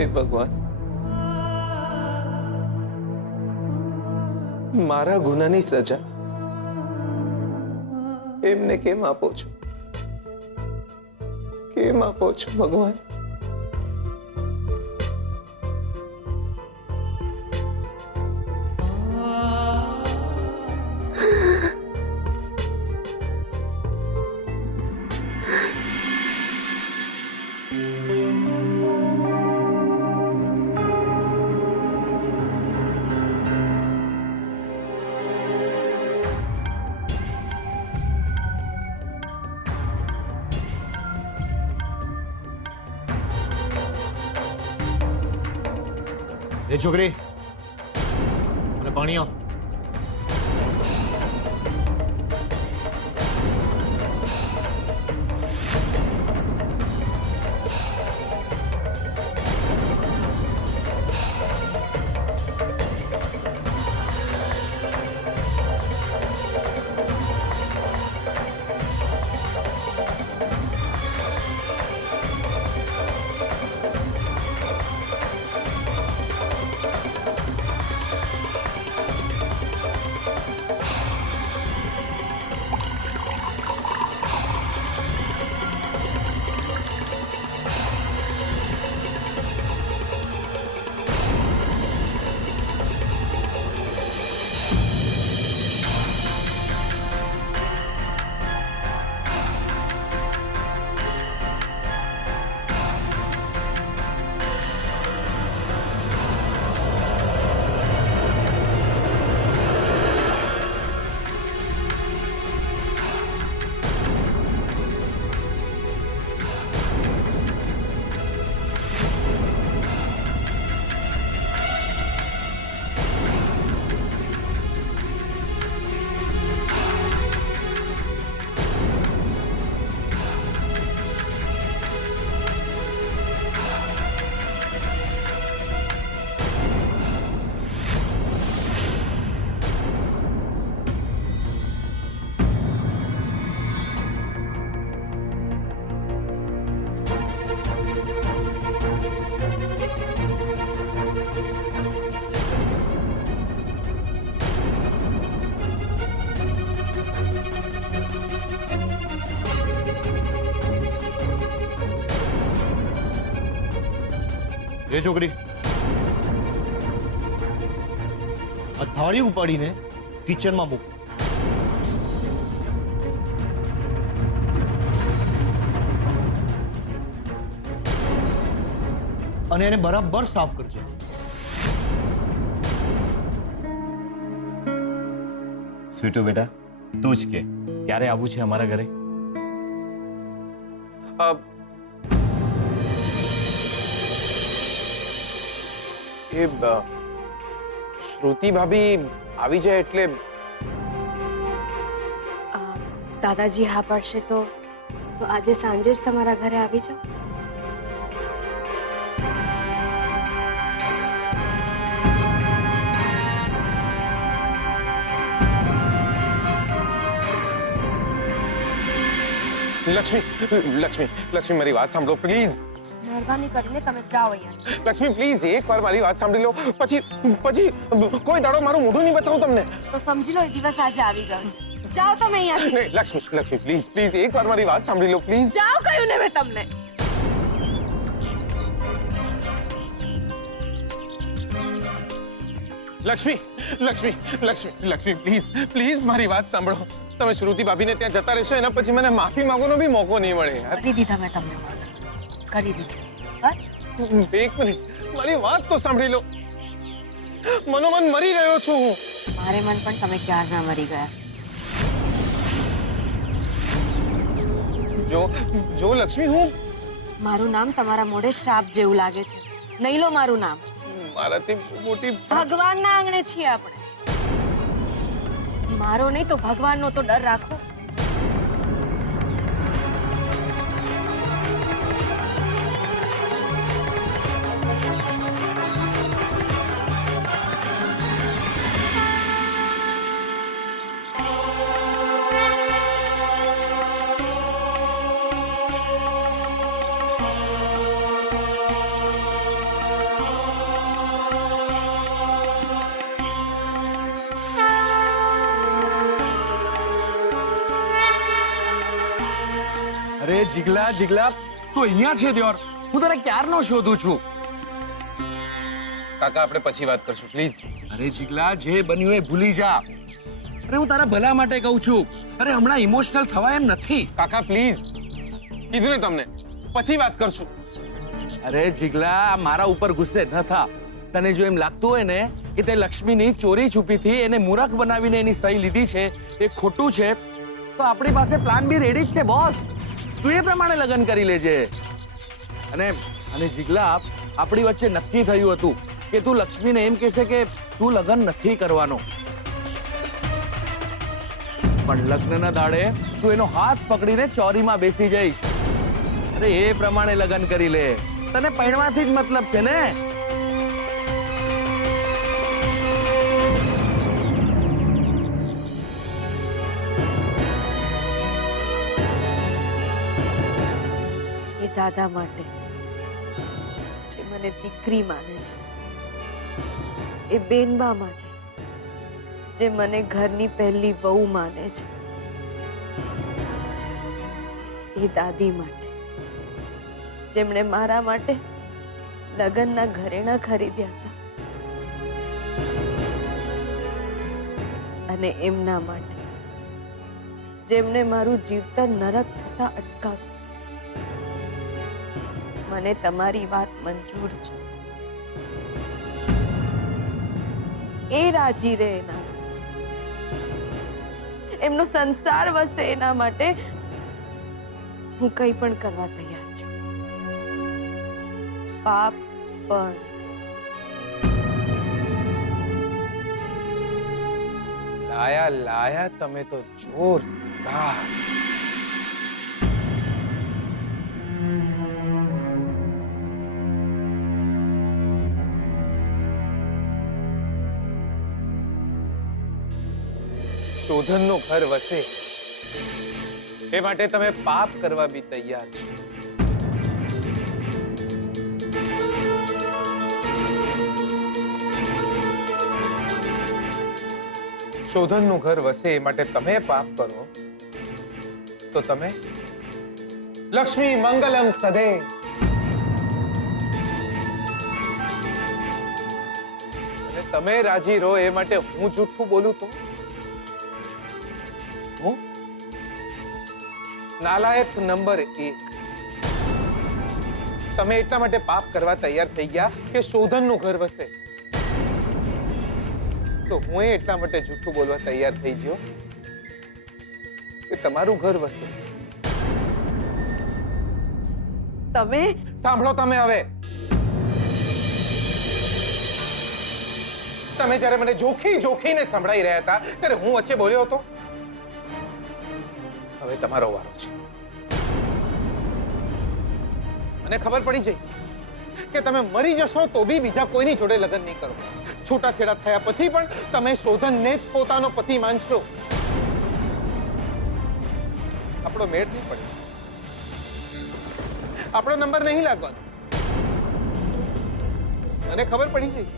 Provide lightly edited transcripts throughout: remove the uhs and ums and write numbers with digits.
હે ભગવાન, મારા ગુનાની સજા એમને કેમ આપો છો? કેમ આપો છો ભગવાન? એ છોકરી, મને પાણી આપ. એ છોકરી, આ થાળી ઉપાડીને કિચનમાં મૂક. અને એને બરાબર સાફ કરજો. સ્વીટુ બેટા, તું જ કે ક્યારે આવવું છે અમારા ઘરે? એ શ્રુતિ ભાભી આવી જાય એટલે દાદાજી હા પડશે તો આજે સાંજે જ તમારા ઘરે આવી જાઓ. લક્ષ્મી, લક્ષ્મી, લક્ષ્મી, મારી વાત સાંભળો પ્લીઝ. મહેરબાની કરીને તમે જાઓ અહીંયા. લક્ષ્મી પ્લીઝ, એકવાર મારી વાત સાંભળી લો. પછી કોઈ દાડો મારું મોઢું નહીં બતાવું તમને. તો સમજી લો એ દિવસ આજે આવી ગયો છે. જાઓ તમે અહીંયાથી. નહીં લક્ષ્મી, લક્ષ્મી પ્લીઝ, પ્લીઝ એકવાર મારી વાત સાંભળી લો પ્લીઝ. જાઓ કહ્યું ને મેં તમને. લક્ષ્મી, લક્ષ્મી, લક્ષ્મી, લક્ષ્મી પ્લીઝ, પ્લીઝ મારી વાત સાંભળો. તમે શ્રુતિ ભાભીને ત્યાં જતા રહેશો એના પછી મને માફી માંગવાનો બી મોકો નહીં મળે યાર. કરી દીધા મેં તમને. કરી દીધું. બસ એક મિનિટ, મારી વાત તો સાંભળી લો. મનોમન મરી ગયો છું હું. મારે મન પણ તમે ક્યારના મરી ગયા. જો લક્ષ્મી, હું મારું નામ તમારા મોઢે શ્રાપ જેવું લાગે છે. નહીં લો મારું નામ. મારાથી મોટી ભગવાનના આંગણે છીએ આપણે. મારો નહીં તો ભગવાનનો તો ડર રાખો. અરે જીગલા જીગલા તું અહીંયા છે દ્યોર. હું તને ક્યારનો શોધું છું. કાકા આપણે પછી વાત કરશું પ્લીઝ. અરે જીગલા જે બન્યું એ ભૂલી જા. અરે હું તારા ભલા માટે કહું છું. અરે હમણાં ઇમોશનલ થવાય એમ નથી. કાકા પ્લીઝ, કીધું ને તમને, પછી વાત કરશું. અરે જીગલા મારા ઉપર ગુસ્સે ન થા. તને જો એમ લાગતું હોય ને કે તે લક્ષ્મીની ચોરી છુપીથી એને મૂરખ બનાવીને એની સહી લીધી છે એ ખોટું છે, તો આપણી પાસે પ્લાન બી રેડી જ છે બોસ. તું એ પ્રમાણે લગ્ન કરી લેજે. અને જીગલા આપણી વચ્ચે નક્કી થયું હતું કે તું લક્ષ્મીને એમ કહેશે કે તું લગ્ન નથી કરવાનો, પણ લગ્નના દાડે તું એનો હાથ પકડીને ચોરીમાં બેસી જઈશ. અરે એ પ્રમાણે લગ્ન કરી લે. તને પૈણવાથી જ મતલબ છે ને. એ દાદા માટે જે મને દીકરી માને છે, એ બેનબા માટે જે મને ઘરની પહેલી વહુ માને છે, એ દાદી માટે જેમણે મારા માટે લગ્નના ઘરેણા ખરીદ્યા હતા, અને એમના માટે જેમણે મારું જીવતર નરક થતા અટકાવ્યું. મને તમારી વાત મંજૂર છે. એ રાજી રહે એના, એમનો સંસાર વસે એના માટે હું કંઈ પણ કરવા તૈયાર છું. પાપ પણ. લાયા તમે તો જોરદાર. શોધનનું ઘર વસે એ માટે તમે પાપ કરવા બી તૈયાર છો. શોધનનું ઘર વસે એ માટે તમે પાપ કરો તો તમે લક્ષ્મી મંગલમ સદે. અને તમે રાજી રહો એ માટે હું જૂઠું બોલું તો હું નાલાયક નંબર 1. તમે એટલા માટે પાપ કરવા તૈયાર થઈ ગયા કે શોધનનું ઘર વસે, તો હું એટલા માટે જૂઠું બોલવા તૈયાર થઈ ગયો કે તમારું ઘર વસે. તમે સાંભળો તમે હવે. તમે જ્યારે મને જોખીને સંભળાઈ રહ્યા હતા ત્યારે હું વચ્ચે બોલ્યો હતો. હવે તમારો વારો છે. મને ખબર પડી જઈ કે તમે મરી જશો તો બી બીજા કોઈની જોડે લગ્ન નહીં કરો. છૂટાછેડા થયા પછી પણ તમે શોધનને જ પોતાનો પતિ માનશો. આપણો મેળ નહીં પડે, આપણો નંબર નહીં લાગવાનો. મને ખબર પડી જઈ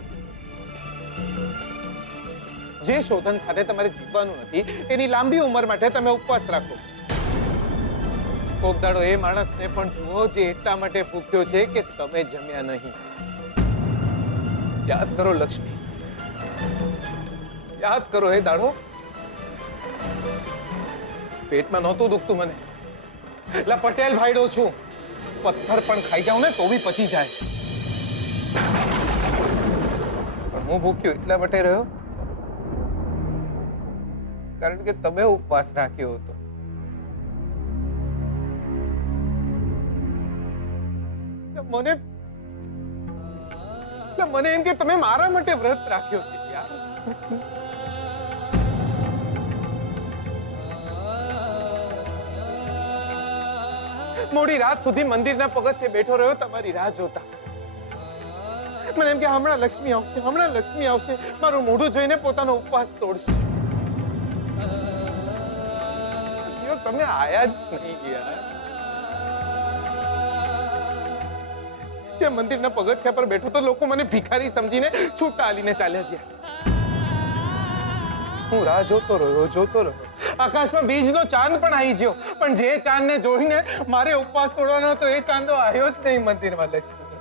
જે શોધન સાથે તમારે જીવવાનું નથી એની લાંબી ઉંમર માટે તમે ઉપવાસ રાખો. કોક દાડો એ માણસને પણ જુઓ જે એટલા માટે ભૂખ્યો છે કે તમે જમ્યા નહીં. યાદ કરો લક્ષ્મી, યાદ કરો એ દાડો. પેટમાં નહોતું દુખતું મને. એટલે પટેલ ભાઈડો છું, પથ્થર પણ ખાઈ જાઉં ને તો બી પચી જાય. પણ હું ભૂખ્યો એટલા માટે રહ્યો કારણ કે તમે ઉપવાસ રાખ્યો હતો. મને એમ કે તમે મારા માટે વ્રત રાખ્યો છે યાર. મોડી રાત સુધી મંદિરના પગથિયે બેઠો રહ્યો તમારી રાહ જોતા. મને એમ કે હમણાં લક્ષ્મી આવશે, મારું મોઢું જોઈને પોતાનો ઉપવાસ તોડશે. તમે આયા જ નહીં યાર. ત્યાં મંદિરના પગથિયા પર બેઠો તો લોકો મને ભિખારી સમજીને છૂટા આલીને ચાલ્યા ગયા. હું રાહ જોતો રહ્યો. આકાશમાં બીજનો ચાંદ પણ આવી ગયો, પણ જે ચાંદને જોઈને મારે ઉપવાસ તોડવાનો હતો એ ચાંદો આવ્યો જ નહીં મંદિરમાં લક્ષ્મી.